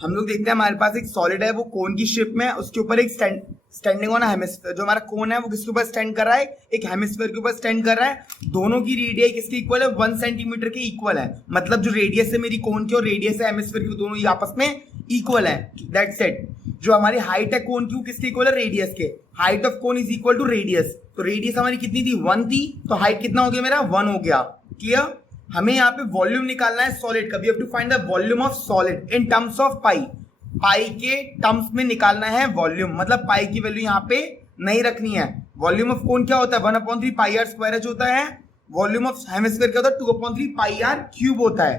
हम लोग देखते हैं हमारे पास एक सॉलिड है, वो कोन की शेप में है, उसके ऊपर एक स्टैंडिंग ऑन हेमिस्फीयर। जो हमारा कोन है वो किसके ऊपर स्टैंड कर रहा है, एक हेमिस्फीयर के ऊपर स्टैंड कर रहा है। दोनों की रेडियस किसके इक्वल है, 1 सेंटीमीटर के इक्वल है। मतलब जो रेडियस है मेरी कोन की और रेडियस है हेमिस्फीयर की, दोनों आपस में इक्वल है। That's it. जो हमारी हाइट है कोन की वो किसके इक्वल है, रेडियस के। Height of cone is equal to radius. तो रेडियस हमारी कितनी थी, 1 थी, तो हाइट कितना हो गया मेरा, 1 हो गया। क्लियर। हमें यहाँ पे वॉल्यूम निकालना है सॉलिड का। We have to find the volume of solid in terms of pi. Pi के टर्म्स में निकालना है वॉल्यूम, मतलब पाई की वैल्यू यहाँ पे नहीं रखनी है। वॉल्यूम ऑफ कोन क्या होता है, 1/3 पाई आर स्क्वायर एच होता है। वॉल्यूम ऑफ हेमिस्फीयर क्या होता है, 2/3 पाई आर क्यूब होता है।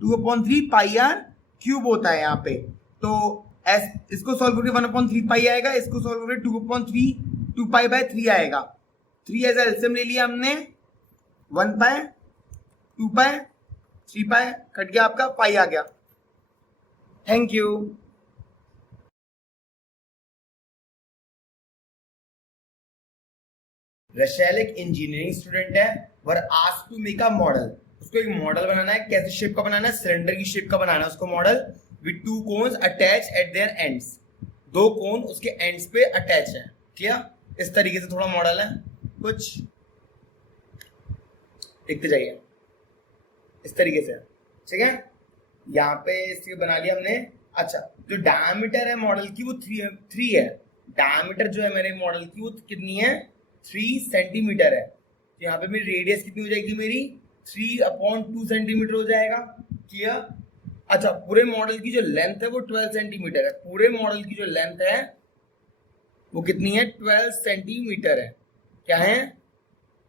2/3 पाई आर क्यूब होता है यहाँ पे। तो एस इसको सॉल्व करके 1/3 पाई आएगा, इसको सॉल्व करके 2/3 2 पाई बाय 3 आएगा। 3 एज एलसीएम ले लिया हमने, 1 पाई 2 पाई 3 पाई कट गया, आपका पाई आ गया। Thank you. रशेल एक इंजीनियरिंग स्टूडेंट है, were asked to make a model. उसको एक मॉडल बनाना है। कैसे शेप का बनाना है, सिलेंडर की शेप का बनाना है उसको model, with 2 cones attach at their ends. 2 cone उसके एंड्स पे अटैच है। क्लियर। इस तरीके से थोड़ा मॉडल है, कुछ देखते जाइए इस तरीके से। ठीक है, यहाँ पे इसके बना लिया हमने। अच्छा, जो डायमीटर है मॉडल की वो 3 है। डायमीटर जो है मेरे मॉडल की वो कितनी है, 3 सेंटीमीटर है। तो यहाँ पे मेरी रेडियस कितनी हो जाएगी, मेरी 3/2 सेंटीमीटर हो जाएगा। क्लियर। अच्छा, पूरे मॉडल की जो लेंथ है वो 12 सेंटीमीटर है। पूरे मॉडल की जो लेंथ है वो कितनी है, 12 सेंटीमीटर है। क्या है,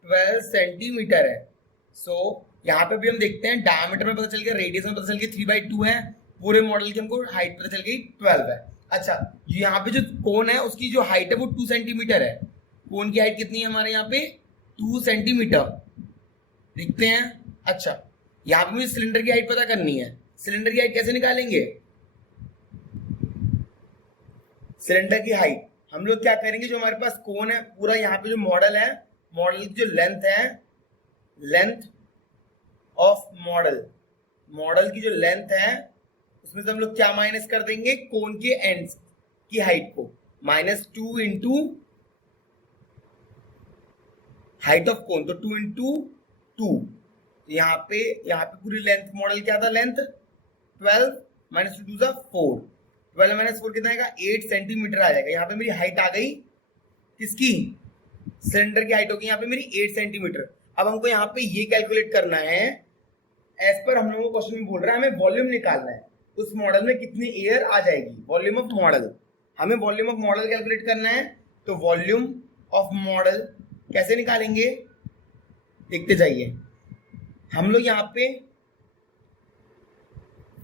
12 सेंटीमीटर है। सो यहाँ पे भी हम देखते हैं, डायमीटर में पता चल गया, रेडियस में पता चल गया 3/2 है। पूरे मॉडल की हमको हाइट पता चल गई 12 है। अच्छा, यहाँ पे जो कोन है उसकी जो हाइट है वो 2 सेंटीमीटर है। कोन की हाइट कितनी है हमारे यहाँ पे, 2 सेंटीमीटर। देखते हैं। अच्छा, यहाँ पे मुझे सिलेंडर की हाइट पता करनी है। सिलेंडर की हाइट कैसे निकालेंगे, सिलेंडर की हाइट हम लोग क्या करेंगे, जो हमारे पास कोन है पूरा, यहाँ पे जो मॉडल है, मॉडल की जो लेंथ है, लेंथ ऑफ मॉडल, मॉडल की जो लेंथ है उसमें से हम लोग क्या माइनस कर देंगे, कोन के एंड्स की हाइट को, -2 इंटू हाइट ऑफ कोन, तो 2 इंटू 2। यहाँ पे पूरी लेंथ, मॉडल क्या था, लेंथ 12 -2 = 4। 12 - 4 कितना आएगा, 8 सेंटीमीटर आ जाएगा। यहाँ पे मेरी हाइट आ गई किसकी, सिलेंडर की हाइट होगी यहाँ पे मेरी 8 सेंटीमीटर। अब हमको यहाँ पे ये कैलकुलेट करना है, एज पर हम लोगों को क्वेश्चन में बोल रहा है हमें वॉल्यूम निकालना है। उस मॉडल में कितनी एयर आ जाएगी, वॉल्यूम ऑफ मॉडल। हमें वॉल्यूम ऑफ मॉडल कैलकुलेट करना है। तो वॉल्यूम ऑफ मॉडल कैसे निकालेंगे, देखते जाइए। हम लोग यहाँ पे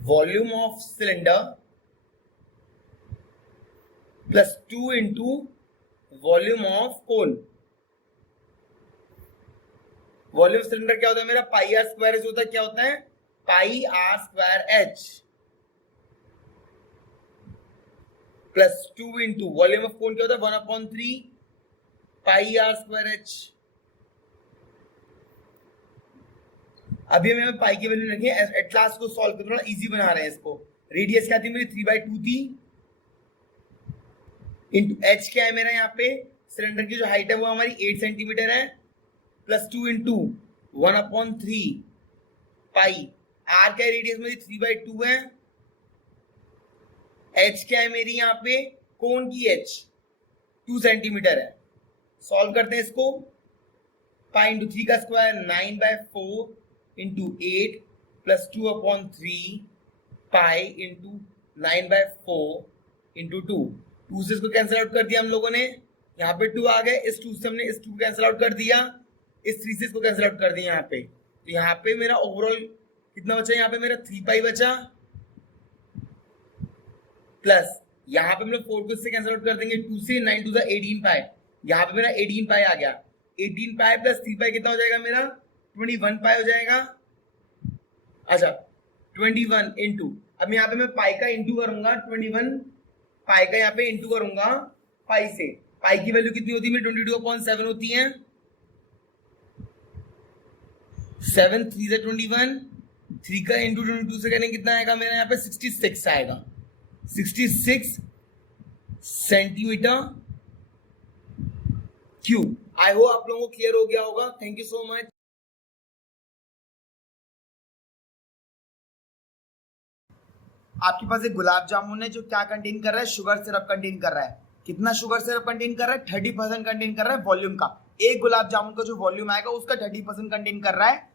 volume of cylinder +2 into volume of cone. Volume cylinder क्या होता है मेरा, पाई आर स्क्वायर एच होता है। क्या होता है, pi r square h +2 into volume of cone क्या होता है, 1/3 पाई आर स्क्वायर एच। अभी हमें पाई की वैल्यू रखी है। एट लास्ट को सॉल्व कर, थोड़ा इजी बना रहे हैं इसको। रेडियस क्या थी मेरी, 3/2 थी, इंटू एच क्या है मेरा, यहाँ पे सिलेंडर की जो हाइट है वो हमारी 8 सेंटीमीटर है, +2 इंटू 1/3 पाई। आर क्या है, रेडियस मेरी 3/2 है। एच क्या है मेरी यहाँ पे, कोन की एच 2 सेंटीमीटर है। सॉल्व करते हैं इसको। पाई इंटू 3 का square 9/4 into 8 +2/3 pi into 9/4 into 2। 2 से इसको कैंसिल आउट कर दिया हम लोगों ने, यहाँ पे 2 आ गए। इस 2 से हमने इस 2 कैंसिल आउट कर दिया, इस 3 से इसको कैंसिल आउट कर दिया यहाँ पे। तो यहाँ पे मेरा ओवरऑल कितना बचा, यहाँ पे मेरा 3 पाई बचा, प्लस यहाँ पे हम लोग 4 को इससे कैंसिल आउट कर देंगे, 2 से 9 2 18 पाई। यहाँ पे मेरा 18 पाई आ गया। 18 पाई प्लस 3 पाई कितना हो जाएगा मेरा, 21 पाई हो जाएगा। अच्छा, 21 इंटू, अब यहाँ पे मैं पाई का इंटू करूंगा, 21 पाई का यहाँ पे इंटू करूंगा पाई से। पाई की वैल्यू कितनी होती है मेरी, 22/7 होती है। 7 3 = 21, 3 का इंटू 22 से करेंगे कितना आएगा मेरा, यहाँ पे 66 आएगा। 66 सेंटीमीटर क्यूब। आई होप आप लोगों को क्लियर हो गया होगा। Thank you so much. आपके पास एक गुलाब जामुन है जो क्या कंटेन कर रहा है, शुगर सिरप कंटेन कर रहा है। कितना शुगर सिरप कंटेन कर रहा है, 30% कंटेन कर रहा है वॉल्यूम का। एक गुलाब जामुन का जो वॉल्यूम आएगा उसका 30% कंटेन कर रहा है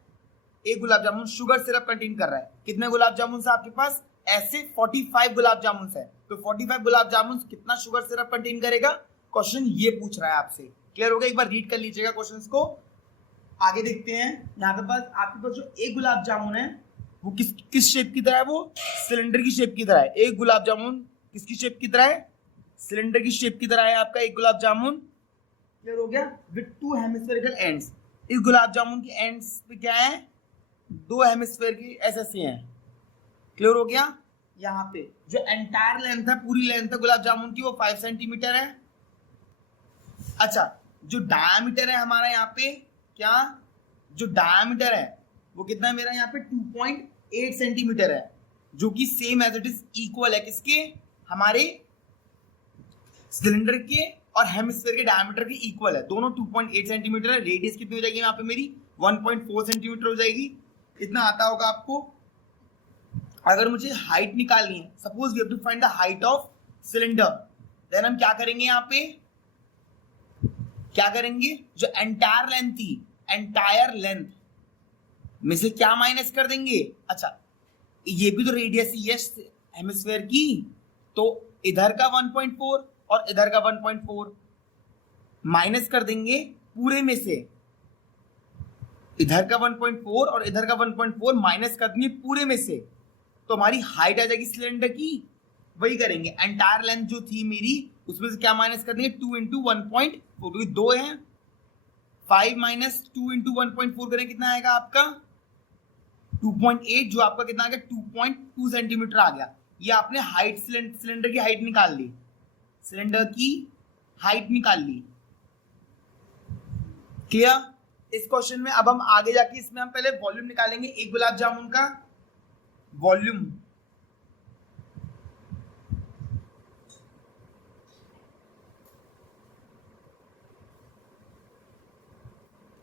एक gulab jamun sugar syrup contain कर रहा है। कितने गुलाब जामुन है आपके पास, ऐसे 45 गुलाब जामुन है। तो 45 गुलाब जामुन कितना शुगर सिरप कंटेन करेगा, क्वेश्चन ये पूछ रहा है आपसे। क्लियर हो गया? एक बार रीड कर लीजिएगा क्वेश्चंस को। आगे देखते हैं। यहाँ पे पास आपके पास जो एक गुलाब जामुन है वो किस शेप की तरह है, वो सिलेंडर की शेप की तरह है। एक गुलाब जामुन किसकी शेप की तरह है, सिलेंडर की शेप की तरह है आपका एक गुलाब जामुन। क्लियर हो गया? With 2 hemispherical ends. इस गुलाब जामुन की एंड्स पे क्या है, 2 हेमिस्फेयर की ऐसे हैं। क्लियर हो गया? यहाँ पे जो एंटायर लेंथ है, पूरी लेंथ है गुलाब जामुन की, वो 5 सेंटीमीटर है। अच्छा, जो डायामीटर है हमारा यहाँ पे, क्या जो डायामीटर है वो कितना है मेरा यहाँ पे, 2.8 सेंटीमीटर है, जो कि same as it is equal है किसके, हमारे सिलेंडर के और हेमिस्फीयर के डायमीटर के इक्वल है। दोनों 2.8 सेंटीमीटर है। रेडियस कितनी हो जाएगी यहाँ पे मेरी, 1.4 सेंटीमीटर हो जाएगी। इतना आता होगा आपको। अगर मुझे हाइट निकालनी है, suppose we have to find the height of cylinder, then हम क्या करेंगे, यहाँ पे क्या करेंगे, जो एंटायर लेंथ थी, एंटायर लेंथ में से क्या माइनस कर देंगे। अच्छा, ये भी तो रेडियस ही है हेमिस्फीयर की, तो इधर का 1.4 और इधर का 1.4 माइनस कर देंगे पूरे में से। इधर का 1.4 और इधर का 1.4 माइनस कर देंगे पूरे में से, तो हमारी हाइट आ जाएगी सिलेंडर की। वही करेंगे, एंटायर लेंथ जो थी मेरी उसमें से क्या माइनस कर देंगे, 2 इंटू 1.4, क्योंकि 2 है। 5 माइनस 2 इंटू 1.4 करें, कितना आएगा आपका 2.8, जो आपका कितना आ गया 2.2 सेंटीमीटर आ गया। ये आपने हाइट, सिलेंडर की हाइट निकाल ली, सिलेंडर की हाइट निकाल ली। क्लियर? इस क्वेश्चन में अब हम आगे जाके इसमें हम पहले वॉल्यूम निकालेंगे, एक गुलाब जामुन का वॉल्यूम।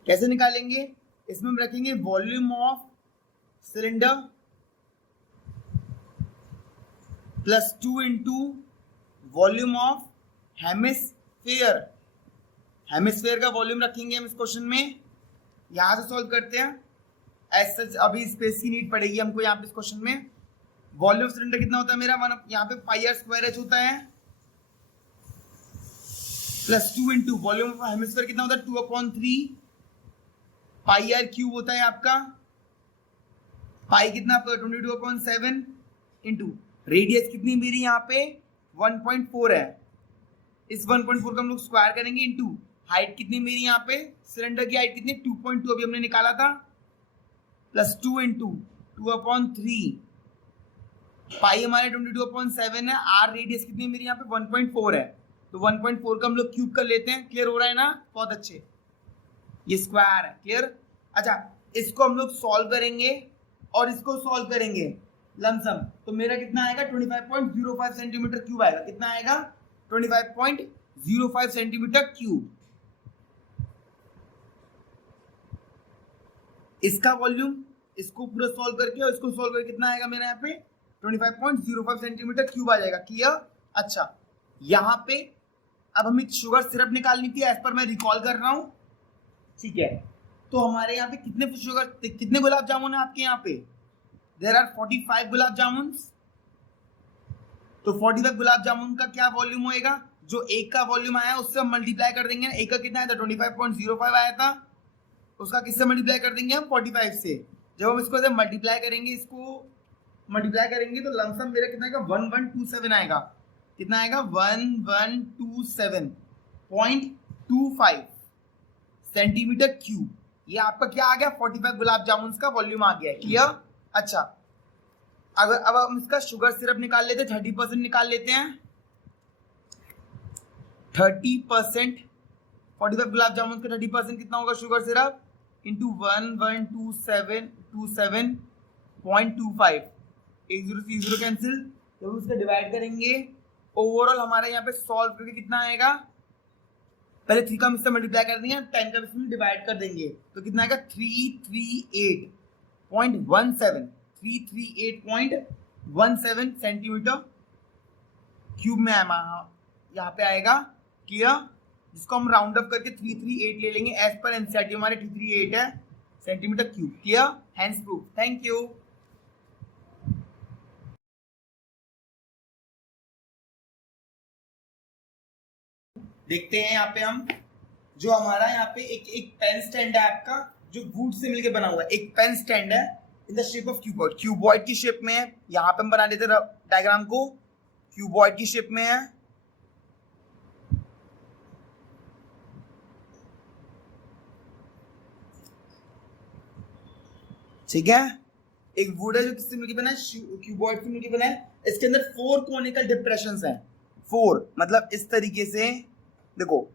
कैसे निकालेंगे, इसमें हम रखेंगे volume of cylinder plus 2 into volume of hemisphere. Hemisphere का वॉल्यूम रखेंगे हम इस क्वेश्चन में। यहां से सॉल्व करते हैं। ऐसा अभी स्पेस की नीड पड़ेगी हमको यहाँ पे इस क्वेश्चन में। वॉल्यूम सिलेंडर कितना होता है मेरा, यहाँ पे पाई आर स्क्वायर एच होता है, plus 2 into volume of hemisphere कितना होता है, 2/3 पाई आर क्यूब होता है आपका। पाई कितना आपका 22/7 इंटू रेडियस कितनी मेरी यहाँ पे 1.4 है। इस 1.4 का हम लोग स्क्वायर करेंगे इंटू हाइट कितनी मेरी यहाँ पे, सिलेंडर की हाइट कितनी 2.2 अभी हमने निकाला था, प्लस 2 इंटू 2/3 पाई हमारे 22/7 है। आर रेडियस कितनी मेरी यहाँ पे 1.4 है, तो 1.4 का हम लोग क्यूब कर लेते हैं। क्लियर हो रहा है ना, बहुत अच्छे। ये स्क्वायर है। क्लियर? अच्छा, इसको हम लोग सॉल्व करेंगे और इसको सॉल्व करेंगे लमसम, तो मेरा कितना आएगा 25.05 सेंटीमीटर क्यूब आएगा। कितना आएगा 25.05 सेंटीमीटर क्यूब। इसका वॉल्यूम, इसको पूरा सॉल्व करके और इसको सॉल्व करके कितना आएगा मेरा यहाँ पे 25.05 सेंटीमीटर क्यूब आ जाएगा। क्लियर? अच्छा, यहाँ पे अब हमें शुगर सिरप निकालनी थी, एज पर मैं रिकॉल कर रहा हूँ। ठीक है, तो हमारे यहाँ पे कितने गुलाब जामुन है आपके यहाँ पे, देयर आर 45 गुलाब जामुन। तो 45 गुलाब जामुन का क्या वॉल्यूम होएगा, जो एक का वॉल्यूम आया उससे हम मल्टीप्लाई कर देंगे। एक का कितना आया था 25.05 आया था, उसका किससे मल्टीप्लाई कर देंगे हम 45 से। जब हम इसको मल्टीप्लाई करेंगे, इसको मल्टीप्लाई करेंगे तो लमसम मेरा कितना आएगा 1127 आएगा। कितना आएगा 1127.25 सेंटीमीटर क्यूब। ये आपका क्या आ गया 45 गुलाब जामुन का वॉल्यूम आ गया है। क्लियर? अच्छा, अगर अब हम इसका शुगर सिरप निकाल लेते हैं, 30% निकाल लेते हैं। 30% 45 गुलाब जामुन का 30% कितना होगा शुगर सिरप, इंटू 1127.25 10 से 0 कैंसिल, तो हम उसका डिवाइड करेंगे, ओवरऑल हमारा यहाँ पे सॉल्व करके कितना आएगा, पहले 3 का इससे मल्टीप्लाई कर देंगे, 10 का इसमें डिवाइड कर देंगे, तो कितना आएगा 338.17 सेंटीमीटर क्यूब में यहाँ पे आएगा। क्लियर? जिसको हम राउंड अप करके 338 ले लेंगे, एज पर एनसीईआरटी हमारे 338 है centimetre cube. Clear? Hence proof. Thank you. देखते हैं यहाँ पे हम, जो हमारा यहाँ पे एक पेन स्टैंड है आपका, जो वुड से मिलके बना हुआ है। एक पेन स्टैंड है in the shape of cuboid, cuboid की शेप में है। यहाँ पे हम बना लेते हैं डायग्राम को, क्यूबॉइड की शेप में है। ठीक है, एक वुड है जो किससे मिलके बना है, क्यूबॉइड से मिलके बना है। इसके अंदर 4 कोनिकल डिप्रेशंस हैं। 4 मतलब इस तरीके से देखो,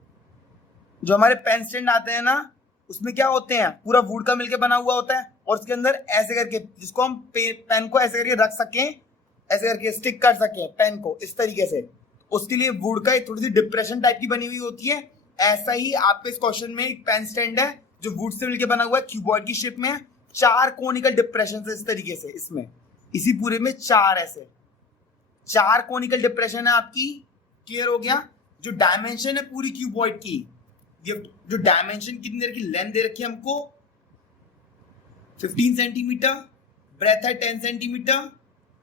जो हमारे पेन स्टैंड आते हैं ना, उसमें क्या होते हैं, पूरा वुड का मिलके बना हुआ होता है, और उसके अंदर ऐसे करके, जिसको हम पेन को ऐसे करके रख सकें, ऐसे करके स्टिक कर सकें पेन को इस तरीके से, उसके लिए वुड का एक थोड़ी सी डिप्रेशन टाइप की बनी हुई होती है। ऐसा ही आपके इस क्वेश्चन में एक पेन स्टैंड है जो वुड से मिलके बना हुआ है, क्यूबॉइड की शेप में है। 4 कोनिकल डिप्रेशन है इस तरीके से, इसमें इसी पूरे में 4 ऐसे 4 कोनिकल डिप्रेशन है आपकी। क्लियर हो गया? जो डायमेंशन है पूरी क्यूबॉइड की, जो डायमेंशन कितनी देर की लेंथ दे रखी है हमको 15 सेंटीमीटर, ब्रेथ है 10 सेंटीमीटर,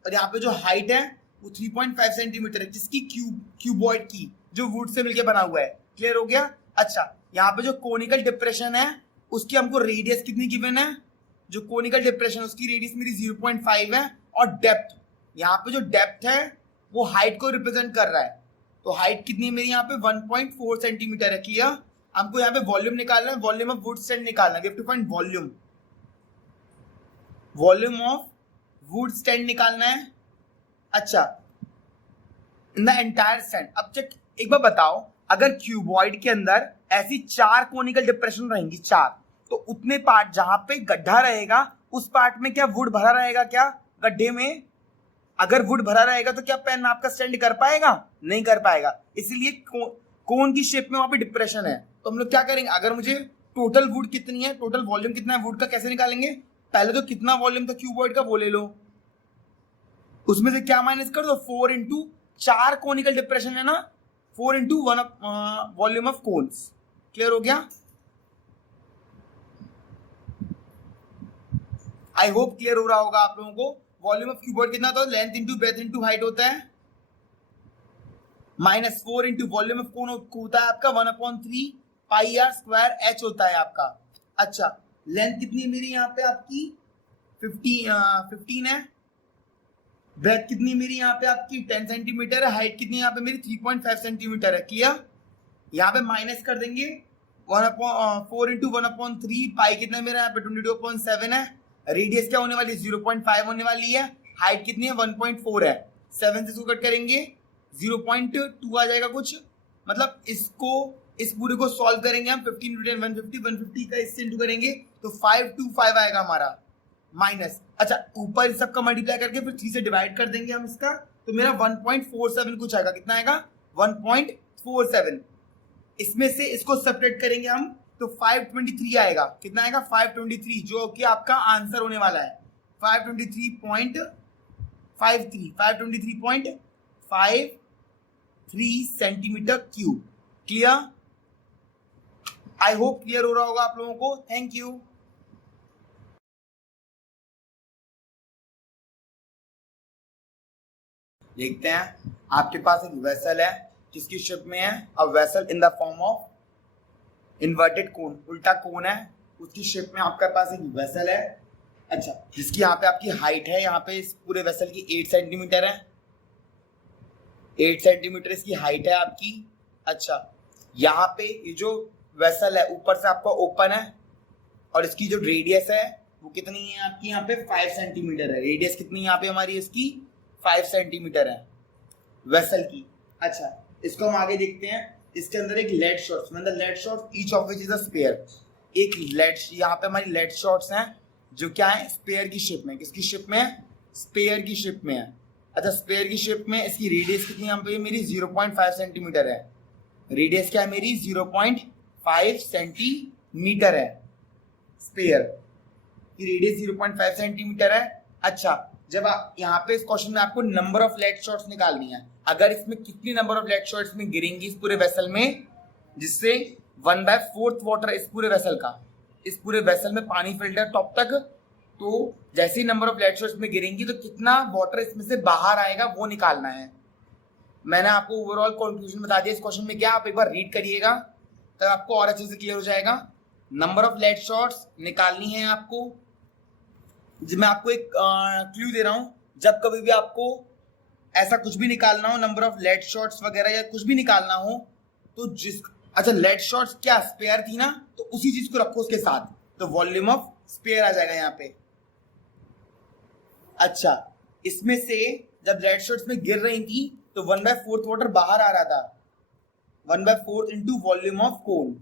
और यहाँ पे जो हाइट है वो 3.5 सेंटीमीटर है, जिसकी क्यूबॉइड की जो वुड से मिलके बना हुआ है। क्लियर हो गया? अच्छा, यहाँ पे जो कोनिकल डिप्रेशन है उसकी हमको रेडियस कितनी गिवन है, जो कोनिकल डिप्रेशन उसकी रेडियस मेरी 0.5 है, और डेप्थ, यहाँ पे जो डेप्थ है वो हाइट को रिप्रेजेंट कर रहा है। तो हाइट कितनी है मेरी यहाँ पे 1.4 सेंटीमीटर है। क्लियर? हमको यहाँ पे वॉल्यूम निकालना है, वॉल्यूम ऑफ वुड स्टैंड निकालना है। We have to find volume of wood stand निकालना है। अच्छा, इन द एंटायर स्टैंड। अब चेक एक बार बताओ, अगर क्यूबॉइड के अंदर ऐसी 4 कोनिकल डिप्रेशन रहेंगी, 4, तो उतने पार्ट जहां पे गड्ढा रहेगा उस पार्ट में क्या वुड भरा रहेगा? क्या गड्ढे में अगर वुड भरा रहेगा तो क्या पेन आपका स्टैंड कर पाएगा? नहीं कर पाएगा। इसलिए कोन की शेप में वहां पे डिप्रेशन है। तो हम लोग क्या करेंगे, अगर मुझे टोटल वुड कितनी है, टोटल वॉल्यूम कितना है वुड का, कैसे निकालेंगे? पहले तो कितना वॉल्यूम था क्यूबॉइड का वो ले लो, उसमें से क्या माइनस कर दो, 4 इंटू 4 कोनिकल डिप्रेशन है ना, 4 into 1 volume of cones. Clear हो गया? आई होप क्लियर हो रहा होगा आप लोगों को। वॉल्यूम ऑफ क्यूबॉइड कितना होता है, length into breadth into height होता है, माइनस 4 इंटू वॉल्यूम ऑफ कोन होता है आपका 1/3 पाई आर स्क्वायर एच होता है आपका। अच्छा, लेंथ कितनी है मेरी यहाँ पे आपकी 15 है, ब्रेथ कितनी मेरी यहाँ पे आपकी 10 सेंटीमीटर है, हाइट कितनी यहाँ पे मेरी 3.5 सेंटीमीटर है। क्लियर? यहाँ पे माइनस कर देंगे 4 इंटू 1/3 पाई कितना मेरा यहाँ पे 22.7 है, रेडियस क्या होने वाली है 0.5 होने वाली है, हाइट कितनी है 1.4 है, 7 से इसको कट करेंगे 0.2 आ जाएगा कुछ। मतलब इसको इस पूरे को सॉल्व करेंगे हम 15 इंटू 10 150 का इससे इंटू करेंगे तो 525 आएगा हमारा माइनस। अच्छा, ऊपर सबका मल्टीप्लाई करके फिर 3 से डिवाइड कर देंगे हम इसका, तो मेरा 1.47 कुछ आएगा। कितना आएगा 1.47। इसमें से इसको सेपरेट करेंगे हम तो 523 आएगा। कितना आएगा 523, जो कि आपका आंसर होने वाला है 523.53 centimetre cube. Clear? I hope clear हो रहा होगा आप लोगों को। Thank you. देखते हैं, आपके पास एक वेसल है किसकी शेप में है, a vessel in the form of inverted कोन, उल्टा कोन है, उसकी शेप में आपके पास एक वेसल है। अच्छा, जिसकी यहाँ पे आपकी हाइट है, यहाँ पे इस पूरे वेसल की 8 सेंटीमीटर है, 8 सेंटीमीटर इसकी हाइट है आपकी। अच्छा, यहाँ पे ये जो वेसल है ऊपर से आपका ओपन है, और इसकी जो रेडियस है वो कितनी है आपकी यहाँ पे 5 सेंटीमीटर है। रेडियस कितनी यहाँ पे हमारी इसकी 5 सेंटीमीटर है वेसल की। अच्छा, इसको हम आगे देखते हैं। इसके अंदर एक लेड शॉर्ट्स, मतलब lead shots each of which is a sphere. एक लेड, यहाँ पे हमारी लेड शॉर्ट्स हैं जो क्या है स्पेयर की शेप में। किसकी शेप में है? स्पेयर की शेप में है। अच्छा, स्पेयर की शेप में इसकी रेडियस कितनी यहाँ पे मेरी 0.5 सेंटीमीटर है। रेडियस क्या है मेरी 0.5 सेंटीमीटर है। स्पेयर की रेडियस 0.5 सेंटीमीटर है। अच्छा, जब आप यहाँ पे इस क्वेश्चन में आपको नंबर ऑफ लेड शॉट्स निकालनी है, अगर इसमें कितनी नंबर ऑफ लेड शॉट्स में गिरेंगी इस पूरे वेसल में, जिससे 1/4 वाटर इस पूरे वेसल में पानी फिल्ड है टॉप तक, तो जैसे ही नंबर ऑफ लेड शॉट्स में गिरेंगी तो कितना वाटर इसमें से बाहर आएगा वो निकालना है। मैंने आपको ओवरऑल कंक्लूजन बता दिया इस क्वेश्चन में क्या, आप एक बार रीड करिएगा तब आपको और अच्छे से क्लियर हो जाएगा। नंबर ऑफ लेड शॉट्स निकालनी है आपको। मैं आपको एक क्लू दे रहा हूं, जब कभी भी आपको ऐसा कुछ भी निकालना हो, नंबर ऑफ लेड शॉट्स वगैरह या कुछ भी निकालना हो, तो अच्छा लेड शॉट्स क्या स्पेयर थी ना, तो उसी चीज को रखो उसके साथ, तो वॉल्यूम ऑफ स्पेयर आ जाएगा यहाँ पे। अच्छा, इसमें से जब लेड शॉट्स में गिर रही थी तो 1/4 वाटर बाहर आ रहा था, 1/4 इंटू वॉल्यूम ऑफ कोन।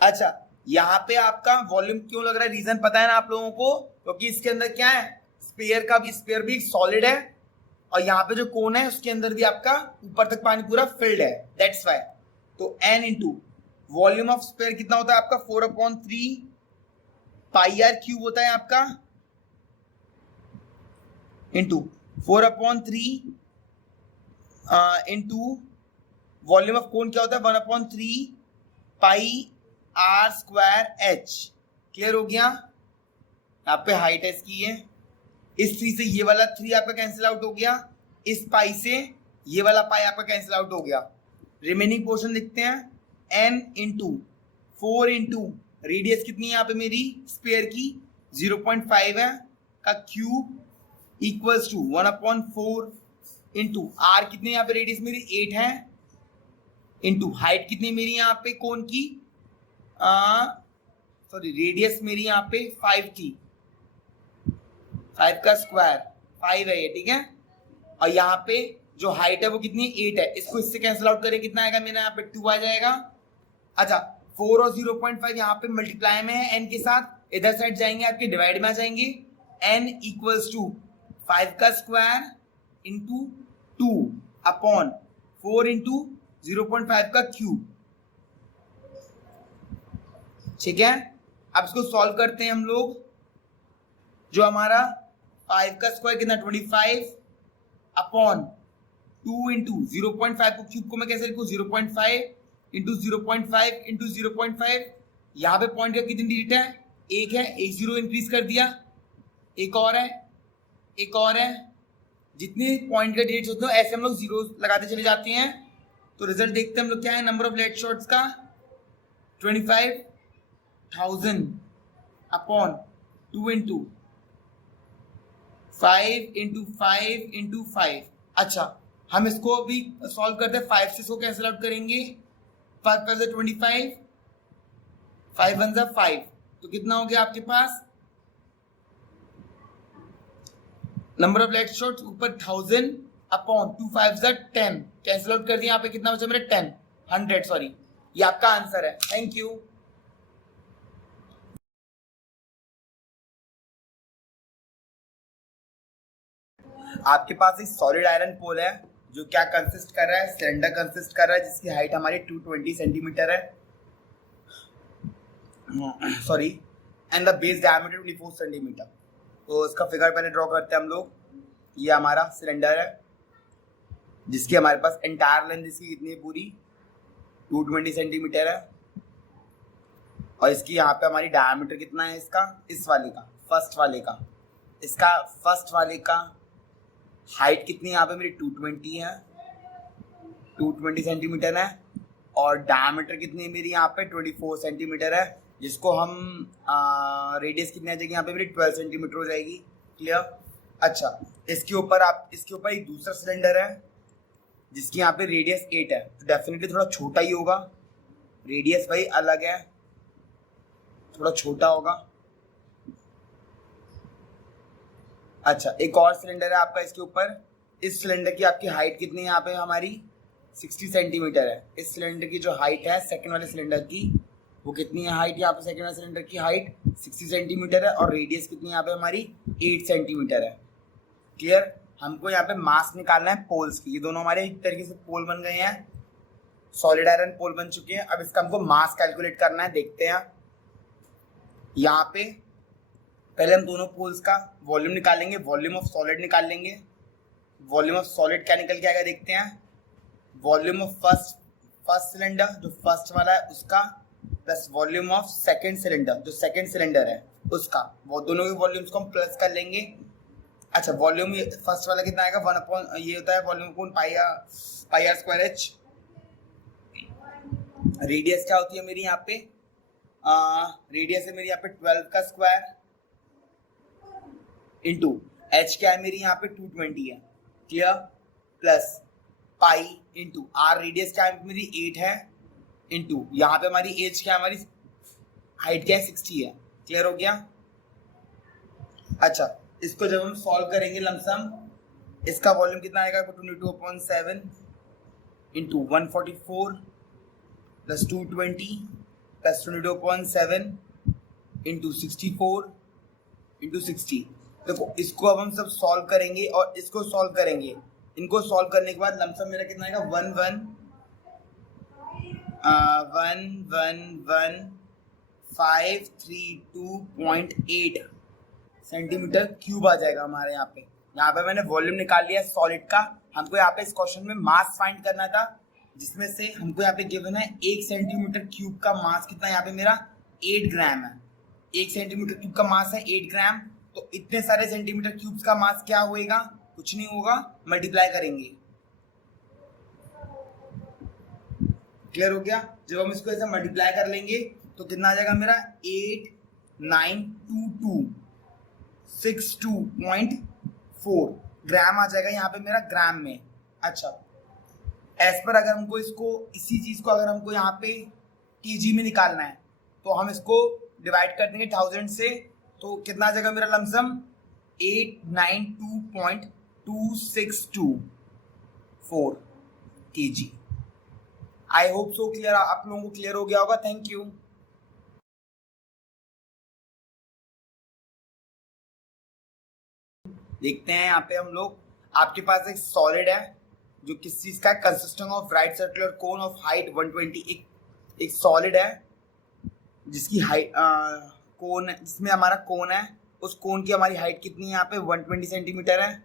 अच्छा, यहाँ पे आपका वॉल्यूम क्यों लग रहा है, रीजन पता है ना आप लोगों को, क्योंकि इसके अंदर क्या है, स्पेयर भी एक सॉलिड है, और यहाँ पे जो कोन है उसके अंदर भी आपका ऊपर तक पानी पूरा फिल्ड है, दैट्स वाई। तो n into volume of sphere कितना होता है आपका 4/3 पाई आर क्यूब होता है आपका, into 4/3 into volume of cone क्या होता है 1/3 pi r square H. Clear हो गया। यहाँ पे हाइट है इसकी, इस 3 से ये वाला 3 आपका कैंसिल आउट हो गया, इस पाई से ये वाला पाई आपका कैंसिल आउट हो गया। रिमेनिंग पोर्शन लिखते हैं n इंटू 4 इंटू रेडियस कितनी है यहाँ पे मेरी स्पेयर की 0.5 है का cube equals to 1/4 into r कितनी यहाँ पे रेडियस मेरी 8 है, इंटू हाइट कितनी मेरी यहाँ पे कोन की सॉरी रेडियस मेरी यहाँ पे 5 थी, 5 का स्क्वायर 5 है ये, ठीक है। और यहाँ पे जो हाइट है वो कितनी है 8 है, इसको इससे कैंसिल आउट करें कितना आएगा मेरा यहाँ पे 2 आ जाएगा। अच्छा, 4 और 0.5 यहाँ पे मल्टीप्लाई में है n के साथ, इधर साइड जाएंगे आपके डिवाइड में आ जाएंगे, n इक्वल्स टू 5 का स्क्वायर इंटू 2 अपॉन 4 इंटू 0.5 का क्यूब, ठीक है। अब इसको सॉल्व करते हैं हम लोग। जो हमारा 5 का स्क्वायर कितना 25 अपॉन 2 इंटू 0.5 को क्यूब को मैं कैसे लिखूं 0.5 इंटू 0.5 इंटू 0.5, यहाँ पे पॉइंट का कितनी डिजिट है, एक है, एक जीरो इंक्रीज कर दिया, एक और है, एक और है। जितने पॉइंट का डिजिट होते हैं ऐसे हम लोग जीरो लगाते चले जाते हैं। तो रिजल्ट देखते हैं हम लोग क्या है, नंबर ऑफ लेड शॉट्स का 25,000 अपॉन 2 इंटू 5 इंटू 5 इंटू 5। अच्छा, हम इसको अभी सॉल्व करते हैं, 5 से इसको कैंसिल आउट करेंगे, 5 + 25, 5 × 1 = 5, तो कितना हो गया आपके पास नंबर ऑफ लेड शॉट्स ऊपर 1000 अपॉन 2 5 = 10, कैंसिल आउट कर दिया, यहाँ पे कितना बचा मेरा 100 सॉरी, ये आपका आंसर है। Thank you. आपके पास एक सॉलिड आयरन पोल है जो क्या कंसिस्ट कर रहा है, सिलेंडर कंसिस्ट कर रहा है, जिसकी हाइट हमारी 220 सेंटीमीटर है, sorry, and the base diameter 24 centimetre. तो इसका फिगर पहले ड्रॉ करते हैं हम लोग। ये हमारा सिलेंडर है जिसकी हमारे पास एंटायर लेंथ इसकी कितनी है पूरी 220 सेंटीमीटर है, और इसकी यहाँ पे हमारी डायमीटर कितना है इसका, इस वाले का फर्स्ट वाले का, इसका फर्स्ट वाले का हाइट कितनी यहाँ पे मेरी 220 है, 220 सेंटीमीटर है, और डायमीटर कितनी है मेरी यहाँ पे 24 सेंटीमीटर है, जिसको हम रेडियस कितनी आ जाएगी यहाँ पे मेरी 12 सेंटीमीटर हो जाएगी। क्लियर। अच्छा, इसके ऊपर एक दूसरा सिलेंडर है जिसकी यहाँ पे रेडियस 8 है, तो डेफिनेटली थोड़ा छोटा ही होगा, रेडियस भाई अलग है, थोड़ा छोटा होगा। अच्छा, एक और सिलेंडर है आपका इसके ऊपर, इस सिलेंडर की आपकी हाइट कितनी है यहाँ पे हमारी 60 सेंटीमीटर है। इस सिलेंडर की जो हाइट है सेकंड वाले सिलेंडर की वो कितनी है हाइट, यहाँ पे सेकंड वाले सिलेंडर की हाइट 60 सेंटीमीटर है, और रेडियस कितनी यहाँ पे हमारी 8 सेंटीमीटर है। क्लियर। हमको यहाँ पे मास निकालना है पोल्स की। ये दोनों हमारे एक तरीके से पोल बन गए हैं, सॉलिड आयरन पोल बन चुके हैं। अब इसका हमको मास कैलकुलेट करना है। देखते हैं यहाँ पे पहले हम दोनों पोल्स का वॉल्यूम निकालेंगे, वॉल्यूम ऑफ सॉलिड निकाल लेंगे। वॉल्यूम ऑफ सॉलिड क्या निकल के आएगा देखते हैं। वॉल्यूम ऑफ फर्स्ट सिलेंडर जो फर्स्ट वाला है उसका, plus volume of second cylinder जो सेकंड सिलेंडर है उसका, वो दोनों के वॉल्यूम्स को हम प्लस कर लेंगे। अच्छा, वॉल्यूम फर्स्ट वाला कितना आएगा, 1 अपॉन ये होता है volume upon pi r square h. Radius क्या होती है मेरी यहाँ पे, रेडियस है मेरी यहाँ पे 12 का स्क्वायर इंटू एच क्या है मेरी यहाँ पे 220 है, clear, plus pi into r radius क्या है मेरी 8 है, इंटू यहाँ पे हमारी एज क्या है, हमारी हाइट क्या है 60 है, क्लियर हो गया। अच्छा, इसको जब हम सॉल्व करेंगे लमसम, इसका वॉल्यूम कितना आएगा 22/7 into 144 plus 220 plus 22/7 into 64 into 60। देखो इसको अब हम सब सॉल्व करेंगे और इसको सॉल्व करेंगे। इनको सॉल्व करने के बाद लमसम मेरा कितना आएगा 11,532.8 सेंटीमीटर क्यूब आ जाएगा हमारे यहाँ पे। यहाँ पे मैंने वॉल्यूम निकाल लिया सॉलिड का। हमको यहाँ पे इस क्वेश्चन में मास फाइंड करना था, जिसमें से हमको यहाँ पे गिवन है 1 सेंटीमीटर क्यूब का मास कितना यहाँ पे मेरा 8 ग्राम है। 1 सेंटीमीटर क्यूब का मास है 8 ग्राम, तो इतने सारे सेंटीमीटर क्यूब्स का मास क्या होएगा, कुछ नहीं होगा, मल्टीप्लाई करेंगे। क्लियर हो गया। जब हम इसको ऐसे मल्टीप्लाई कर लेंगे तो कितना आ जाएगा मेरा 892262.4 ग्राम आ जाएगा यहाँ पे मेरा ग्राम में। अच्छा, एज पर अगर हमको इसको इसी चीज को अगर हमको यहाँ पे केजी में निकालना है तो हम इसको डिवाइड कर देंगे 1000 से, तो कितना आ जाएगा मेरा lump sum 892.2624 KG. I hope so clear, आप लोगों को क्लियर हो गया होगा। Thank you. देखते हैं यहाँ पे हम लोग, आपके पास एक सॉलिड है जो किस चीज का, consisting of right circular cone of height 120। एक सॉलिड है जिसकी हाइट कोन, जिसमें हमारा कोन है, उस कोन की हमारी हाइट कितनी है यहाँ पे 120 सेंटीमीटर है।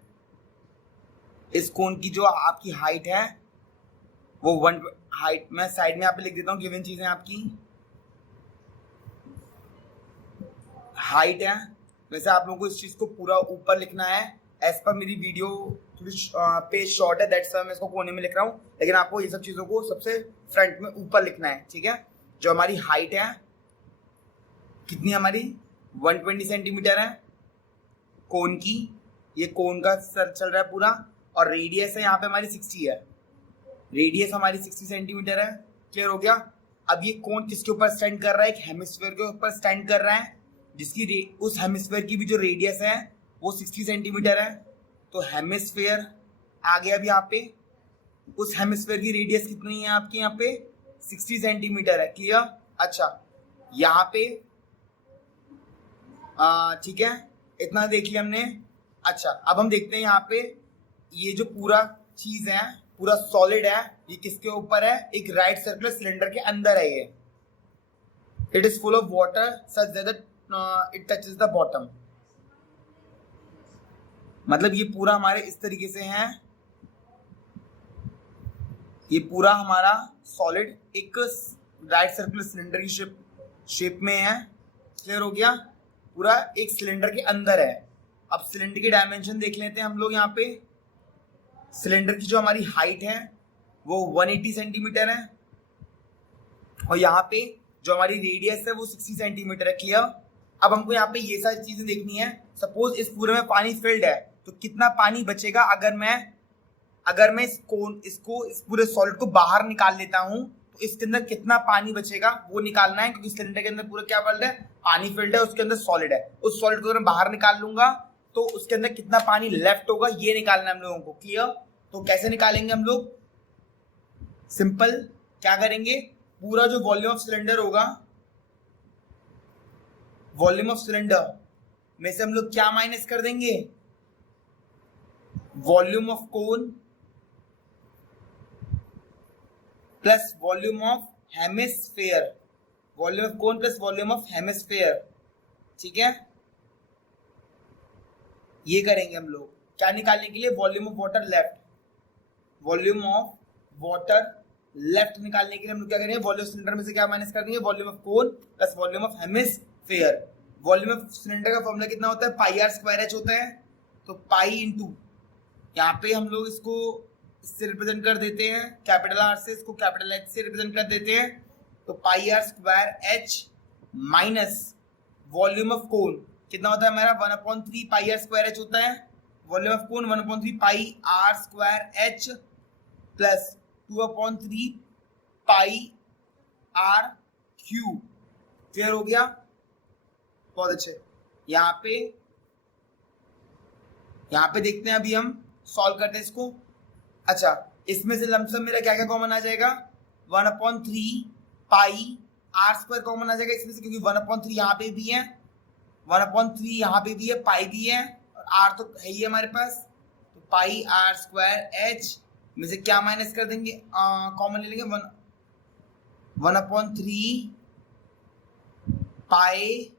इस कोन की जो आपकी हाइट है वो हाइट मैं साइड में यहाँ पे लिख देता हूँ, गिवन चीजें आपकी हाइट है। वैसे आप लोगों को इस चीज को पूरा ऊपर लिखना है, एज पर मेरी वीडियो थोड़ी पेज शॉर्ट है, दैट्स मैं इसको कोने में लिख रहा हूँ, लेकिन आपको ये सब चीजों को सबसे फ्रंट में ऊपर लिखना है, ठीक है। जो हमारी हाइट है कितनी, हमारी 120 सेंटीमीटर है कोन की, ये कोन का सर चल रहा है पूरा, और रेडियस है यहाँ पे हमारी 60 है, रेडियस हमारी 60 सेंटीमीटर है। क्लियर हो गया। अब ये कोन किसके ऊपर स्टैंड कर रहा है, एक हेमिस्फीयर के ऊपर स्टैंड कर रहा है, जिसकी उस हेमिस्फीयर की भी जो रेडियस है वो 60 सेंटीमीटर है। तो हेमिस्फीयर आ गया। अब यहाँ पे उस हेमिस्फीयर की रेडियस कितनी है आपकी, यहाँ पे 60 सेंटीमीटर है। क्लियर। अच्छा, यहाँ पे ठीक है, इतना देख लिया हमने। अच्छा, अब हम देखते हैं यहाँ पे ये जो पूरा चीज है, पूरा सॉलिड है, ये किसके ऊपर है, एक राइट सर्कुलर सिलेंडर के अंदर है ये। It is full of water such that it touches the bottom. मतलब ये पूरा हमारे इस तरीके से है, ये पूरा हमारा सॉलिड एक राइट सर्कुलर सिलेंडर की शेप में है। क्लियर हो गया। पूरा एक सिलेंडर के अंदर है। अब सिलेंडर की डायमेंशन देख लेते हैं हम लोग। यहाँ पे सिलेंडर की जो हमारी हाइट है वो 180 सेंटीमीटर है, और यहाँ पे जो हमारी रेडियस है वो 60 सेंटीमीटर है। क्लियर। अब हमको यहाँ पे ये सारी चीजें देखनी है। सपोज इस पूरे में पानी फिल्ड है, तो कितना पानी बचेगा अगर मैं इस पूरे सॉलिड को बाहर निकाल लेता हूं, तो इसके अंदर कितना पानी बचेगा वो निकालना है, क्योंकि सिलेंडर के अंदर पूरा क्या फिल्ड है, पानी फिल्ड है, उसके अंदर सॉलिड है। उस सॉलिड को अगर मैं बाहर निकाल लूंगा तो उसके अंदर कितना पानी लेफ्ट होगा ये निकालना है हम लोगों को। क्लियर। तो कैसे निकालेंगे हम लोग, सिंपल क्या करेंगे, पूरा जो वॉल्यूम ऑफ सिलेंडर होगा, वॉल्यूम ऑफ सिलेंडर में से हम लोग क्या माइनस कर देंगे, volume of cone plus volume of hemisphere, volume of cone plus volume of hemisphere, ठीक है। ये करेंगे हम लोग क्या निकालने के लिए, volume of water left, volume of water left निकालने के लिए हम लोग क्या करेंगे, वॉल्यूम सिलेंडर में से क्या माइनस कर देंगे, volume of cone plus volume of hemisphere. Volume of cylinder का फॉर्मूला कितना होता है, पाई आर स्क्वायर एच होता है, तो पाई इंटू यहाँ पे हम लोग इसको इससे रिप्रेजेंट कर देते हैं, कैपिटल आर से इसको कैपिटल एच से रिप्रेजेंट कर देते हैं, तो pi r square h minus volume of cone कितना होता है हमारा 1/3 पाई आर स्क्वायर एच होता है, volume of cone 1/3 pi r square h plus 2/3 pi r cube. Clear हो गया, बहुत अच्छे। यहाँ पे देखते हैं, अभी हम सॉल्व करते हैं इसको। अच्छा, इसमें से लमसम मेरा क्या क्या कॉमन आ जाएगा, 1/3 पाई आर स्क्वायर कॉमन आ जाएगा इसमें से, क्योंकि 1/3 यहाँ पे भी है, 1/3 यहाँ पे भी है, पाई भी है और आर तो है ही हमारे पास, तो पाई आर स्क्वायर एच में से क्या माइनस कर देंगे, कॉमन ले लेंगे 1/3 पाई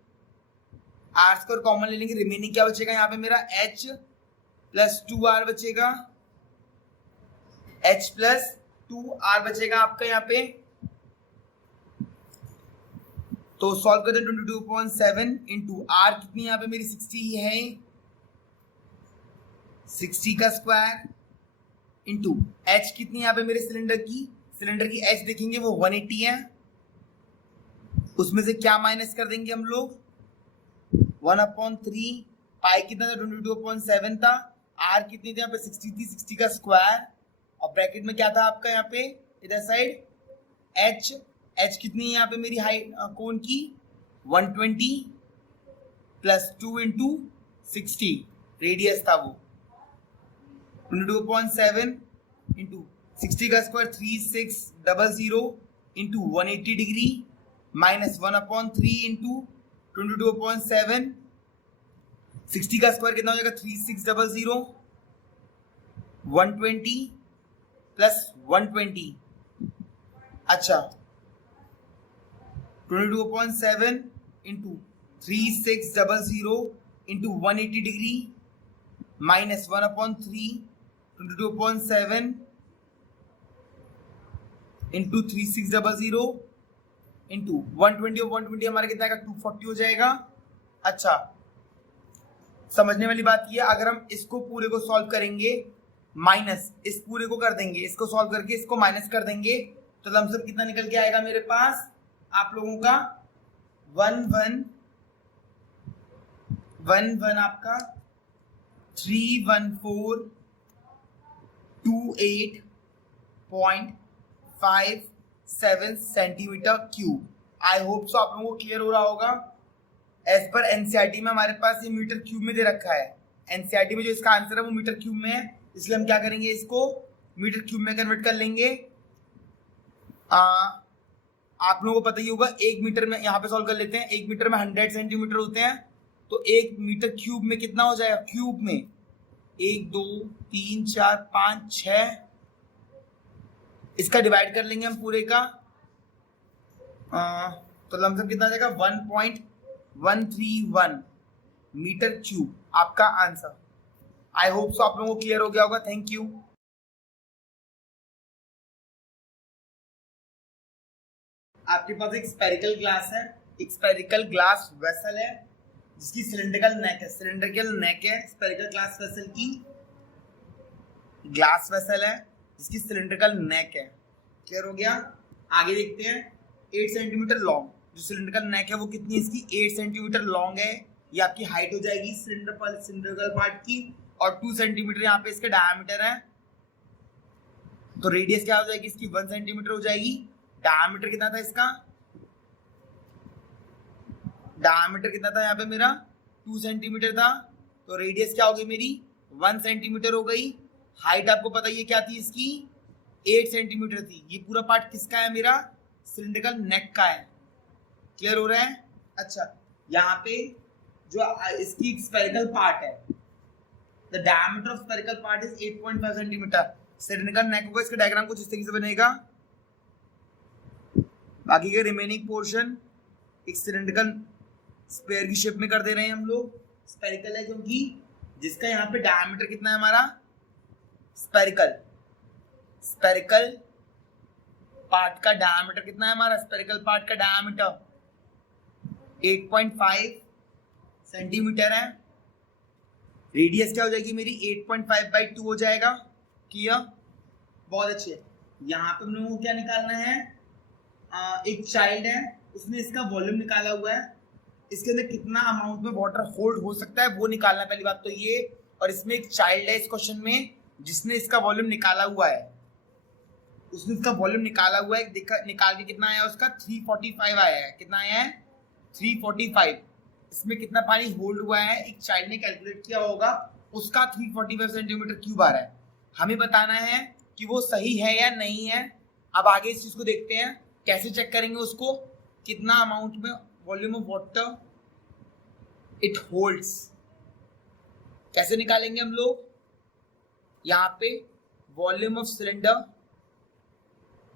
आर स्क्वायर कॉमन ले लेंगे, रिमेनिंग क्या बचेगा यहाँ पे मेरा एच प्लस 2r बचेगा, h प्लस 2r बचेगा आपका यहाँ पे। तो सॉल्व करते हैं 22.7 इंटू आर कितनी यहाँ पे मेरी 60 ही है, 60 का स्क्वायर इंटू h कितनी यहाँ पे मेरे सिलेंडर की h देखेंगे वो 180 है, उसमें से क्या माइनस कर देंगे हम लोग 1/3 पाई कितना था 22.7 था, आर कितनी थी यहाँ पे 60 थी, 60 का स्क्वायर और ब्रैकेट में क्या था आपका यहाँ पे इधर साइड h कितनी है यहाँ पे मेरी हाइट कोन की 120 प्लस 2 इंटू 60 रेडियस था वो 22.7 इंटू 60 का square 3600 into 180 degree minus 1/3 into 22.7, 60 का स्क्वायर कितना हो जाएगा 3600, 120 प्लस 120, अच्छा 22.7 into 3600 into 180 degree minus 1/3 22.7 into 3600 into 120 और 120 हमारा कितना आएगा 240 हो जाएगा। अच्छा, समझने वाली बात ये, अगर हम इसको पूरे को सॉल्व करेंगे माइनस इस पूरे को कर देंगे, इसको सॉल्व करके इसको माइनस कर देंगे, तो लमसम कितना निकल के आएगा मेरे पास आप लोगों का 11 आपका 31428.57 centimetre cube. I hope so आप लोगों को क्लियर हो रहा होगा। एज पर एनसीईआरटी में हमारे पास ये मीटर क्यूब में दे रखा है, एनसीईआरटी में जो इसका आंसर है वो मीटर क्यूब में है, इसलिए हम क्या करेंगे इसको मीटर क्यूब में कन्वर्ट कर लेंगे। आप लोगों को पता ही होगा 1 मीटर में, यहाँ पे सॉल्व कर लेते हैं, 1 मीटर में 100 सेंटीमीटर होते हैं, तो 1 मीटर क्यूब में कितना हो जाएगा, क्यूब में 1 2 3 4 5 6, इसका डिवाइड कर लेंगे हम पूरे का, तो लमसम कितना जाएगा 1.131 मीटर क्यूब आपका आंसर। आई होप सो आप लोगों को क्लियर हो गया होगा। Thank you. आपके पास एक स्पेरिकल ग्लास है, एक स्पेरिकल ग्लास वेसल है जिसकी सिलेंड्रिकल नेक है, स्पेरिकल ग्लास वेसल की ग्लास वेसल है जिसकी सिलेंड्रिकल नेक है। क्लियर हो गया। आगे देखते हैं 8 सेंटीमीटर लॉन्ग जो सिलेंड्रिकल नेक है वो कितनी है इसकी 8 सेंटीमीटर लॉन्ग है, ये आपकी हाइट हो जाएगी सिलेंड्रिकल पार्ट की, और 2 सेंटीमीटर यहाँ पे इसका डायमीटर है, तो रेडियस क्या हो जाएगी इसकी 1 सेंटीमीटर हो जाएगी। डायमीटर कितना था इसका, डायमीटर कितना था यहाँ पे मेरा 2 सेंटीमीटर था, तो रेडियस क्या हो गई मेरी 1 सेंटीमीटर हो गई। हाइट आपको पता ही है क्या थी इसकी 8 सेंटीमीटर थी। ये पूरा पार्ट किसका है मेरा सिलिंड्रिकल नेक का है। क्लियर हो रहा है। अच्छा, यहाँ पे जो इसकी स्फेरिकल पार्ट है the diameter of spherical part is 8.5 centimetre. Cylindrical neck होगा, इसका डायग्राम कुछ इस तरीके से बनेगा। बाकी के रिमेनिंग पोर्शन एक सिलिंड्रिकल स्फीयर की शेप में कर दे रहे हैं हम लोग। स्फेरिकल है क्योंकि जिसका यहाँ पे डायमीटर कितना है हमारा, स्फेरिकल पार्ट का डायमीटर कितना है हमारा, स्फेरिकल पार्ट का डायमीटर 8.5 सेंटीमीटर है। रेडियस क्या हो जाएगी मेरी, 8.5/2 हो जाएगा। किया, बहुत अच्छे। यहाँ पे हम लोगों को क्या निकालना है, एक चाइल्ड है, उसने इसका वॉल्यूम निकाला हुआ है, इसके अंदर कितना अमाउंट में वाटर होल्ड हो सकता है वो निकालना है पहली बात तो ये। और इसमें एक चाइल्ड है इस क्वेश्चन में जिसने इसका वॉल्यूम निकाला हुआ है, उसने इसका वॉल्यूम निकाला हुआ है, निकाल के कितना आया उसका 345 आया है। कितना आया है 345। इसमें कितना पानी होल्ड हुआ है एक चाइल्ड ने कैलकुलेट किया होगा, उसका 345 सेंटीमीटर क्यूब आ रहा है। हमें बताना है कि वो सही है या नहीं है। अब आगे इस चीज को देखते हैं कैसे चेक करेंगे उसको, कितना अमाउंट में volume of water it holds, कैसे निकालेंगे हम लोग। यहाँ पे वॉल्यूम ऑफ सिलेंडर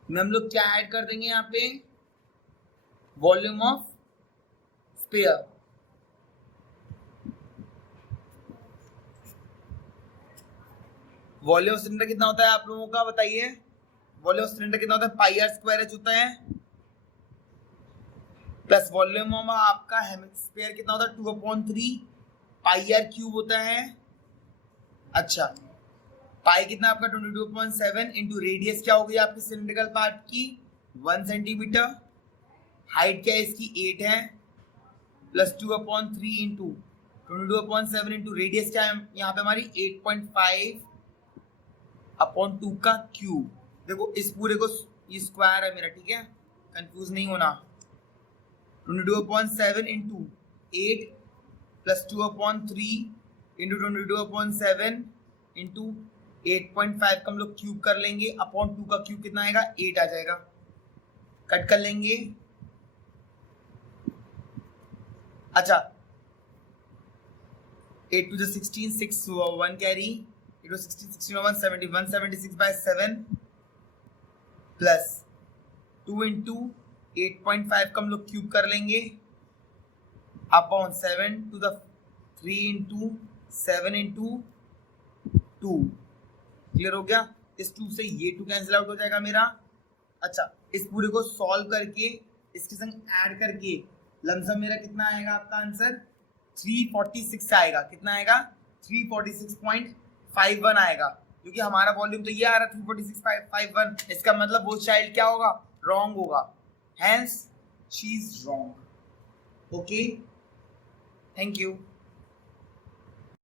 में हम लोग क्या ऐड कर देंगे, यहाँ पे volume of sphere. Volume of cylinder कितना होता है आप लोगों का बताइए, वॉल्यूम ऑफ सिलेंडर कितना होता है, पाई आर स्क्वायर एच होता है, प्लस वॉल्यूम ऑफ आपका हेमिस्फीयर कितना होता है 2/3 पाई आर क्यूब होता है। अच्छा, पाई कितना आपका 22.7 इंटू रेडियस क्या हो गई आपकी सिलिंड्रिकल पार्ट की 1 सेंटीमीटर, हाइट क्या है इसकी 8 है, प्लस 2/3 इंटू 22.7 इंटू रेडियस क्या है यहाँ पे हमारी 8.5/2 का क्यूब। देखो इस पूरे को, ये स्क्वायर है मेरा, ठीक है, कंफ्यूज नहीं होना। 22.7 इंटू 8 प्लस 2/3 इंटू 22.7 इंटू 8.5 का हम लोग क्यूब कर लेंगे, अपॉन 2 का क्यूब कितना आएगा 8 आ जाएगा, कट कर लेंगे। अच्छा, 8 to the 16, 6 1 carry, 8 to 16, 16 1 70, 176/7 plus 2 into 8.5 का हम लोग क्यूब कर लेंगे, upon 7 to the 3 into 7 into 2। Clear हो गया, इस 2 से ये 2 कैंसिल आउट हो जाएगा मेरा। अच्छा, इस पूरे को सॉल्व करके इसके संग ऐड करके लमसम मेरा कितना आएगा आपका आंसर 346 आएगा। कितना आएगा 346.51 आएगा, क्योंकि हमारा वॉल्यूम तो ये आ रहा है 346.51। इसका मतलब वो चाइल्ड क्या होगा, रॉन्ग होगा, hence she is wrong. Okay, thank you.